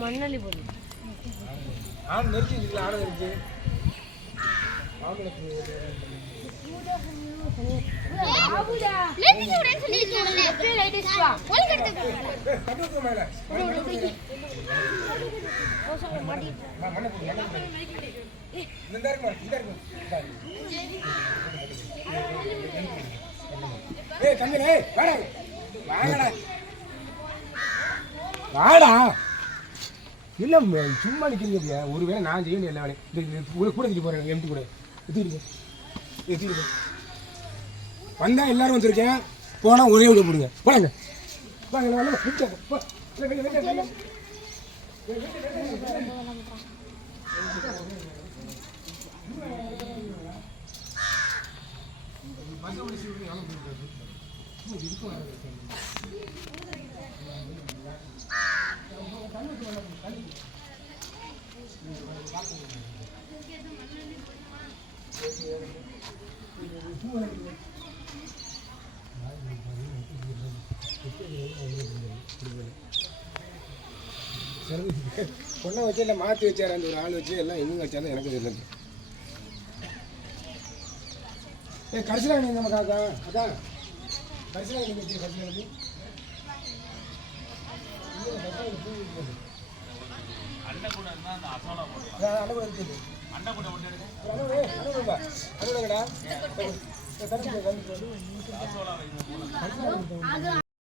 மண்ணலி போடு ஆண் நெருக்கி இருக்குல்ல ஆணை இருக்கு வாடா இல்லை சும்மா நிற்கிறீங்க ஒரு வேலை நான் செய்ய எல்லா வேலையும் கூட தூக்கிட்டு போகிறேன் எம்டி கூட எடுத்துக்கிட்டு வந்தால் எல்லோரும் வந்துருக்கேன் போனால் ஒரே விட போடுங்க போடாங்க பொண்ணை வச்சு எல்லாம் மாற்றி வச்சார் அந்த ஒரு ஆள் வச்சு எல்லாம் எங்கே வச்சாலும் எனக்கு தெரியல கடைசியில் நீங்கள் நம்ம காக்கா அதான் கடைசியில் நீங்கள் வச்சு கடைசியில் அண்ணக்கூட இருக்குது அண்ணக்கூடா